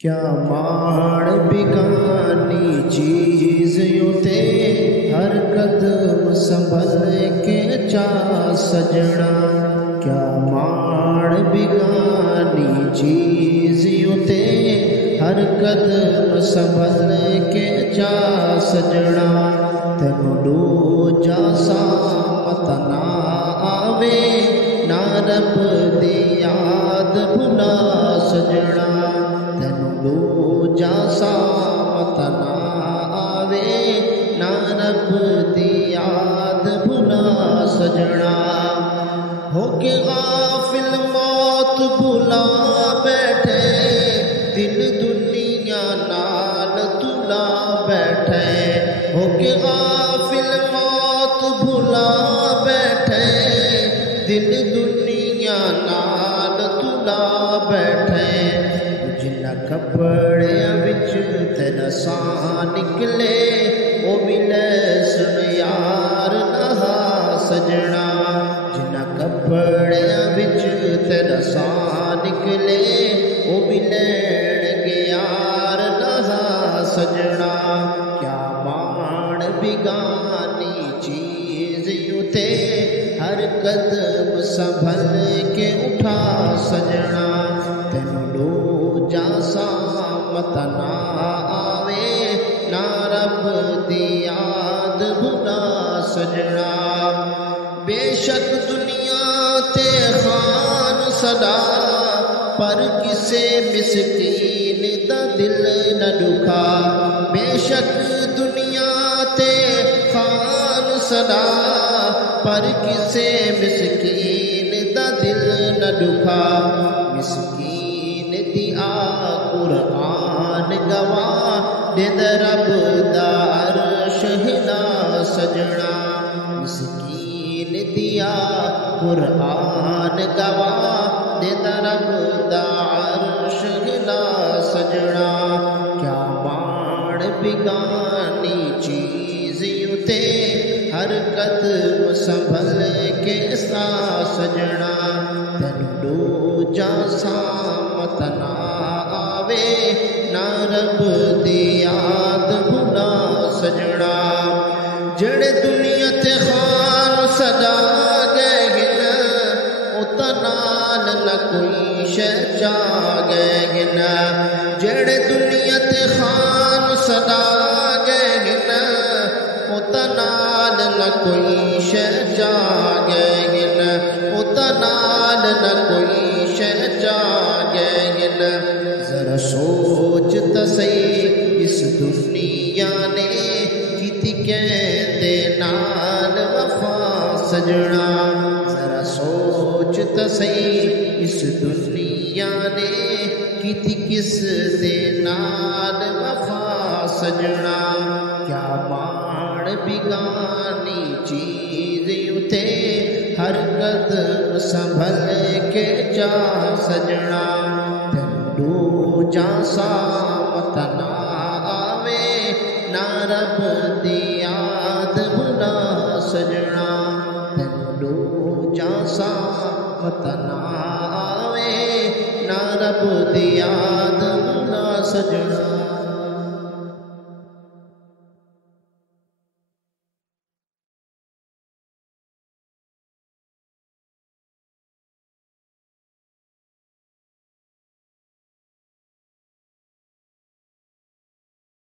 کیا ماڑ بگانی چیز یوتے ہر قدم سنبھل کے چا سجنا کیا ماڑ بگانی چیز یوتے ہر قدم سنبھل کے چا سجنا تینو ڈو جا سامت نہ آوے نہ رب دی یاد بھلا سجنا دو جا سامت نہ آوے نہ رب دی یاد بھلا سجنا ہو کے غافل موت بھلا بیٹھے دل دنیا نال تلا بیٹھے ہو کے غافل موت بھلا بیٹھے دل دنیا نال تلا بیٹھے جنہ کپڑے وچ تیرا ساں نکلے او بھی لسن یار نہا سجنا جنہ کپڑے وچ تیرا ساں نکلے او بھی لین گے یار نہا سجنا کیا ماڑ بگانی چیز یوتے ہر قدم سنبھل کے اٹھا سجنا جا سامت نہ آوے نہ رب دی یاد بھلا سجنا بے شک دنیا تے خان صدا پر کسے مسکین دا دل نہ دکھا بے شک دنیا تے خان صدا پر کسے مسکین دا دل نہ دکھا مسکین قرآن گواہ دید رب دا عرش ہلا سجنا مسکین دیا قرآن گواہ دید رب دا عرش ہلا سجنا کیا ماڑ بگانی چیز یوتے ہر قدم سنبھل کے سا سجنا تینو جا سامت نہ آوے نہ رب دی یاد بھلا سجنا جڑے دنیا تے خان سجا گئے گن اُتا نال نہ کوئی شے چا گئے گن جڑے دنیا تے خان سجا گئے گن اُتا نال نہ کوئی شے چا گئے گن اُتا نال نہ کوئی شے چا گئے گن ذرا سوچ تسی اس دنیا نے کیتی کہتے نال وفا سجنا ذرا سوچ تسی اس دنیا نے کیتی کس دے نال وفا سجنا کیا ماڑ بگانی چیز یوتے ہر قدم سنبھل کے چا سجنا تینو جا سامت نہ آوے نہ رب دی یاد بھلا سجنا تینو جا سامت نہ آوے نہ رب دی یاد بھلا سجنا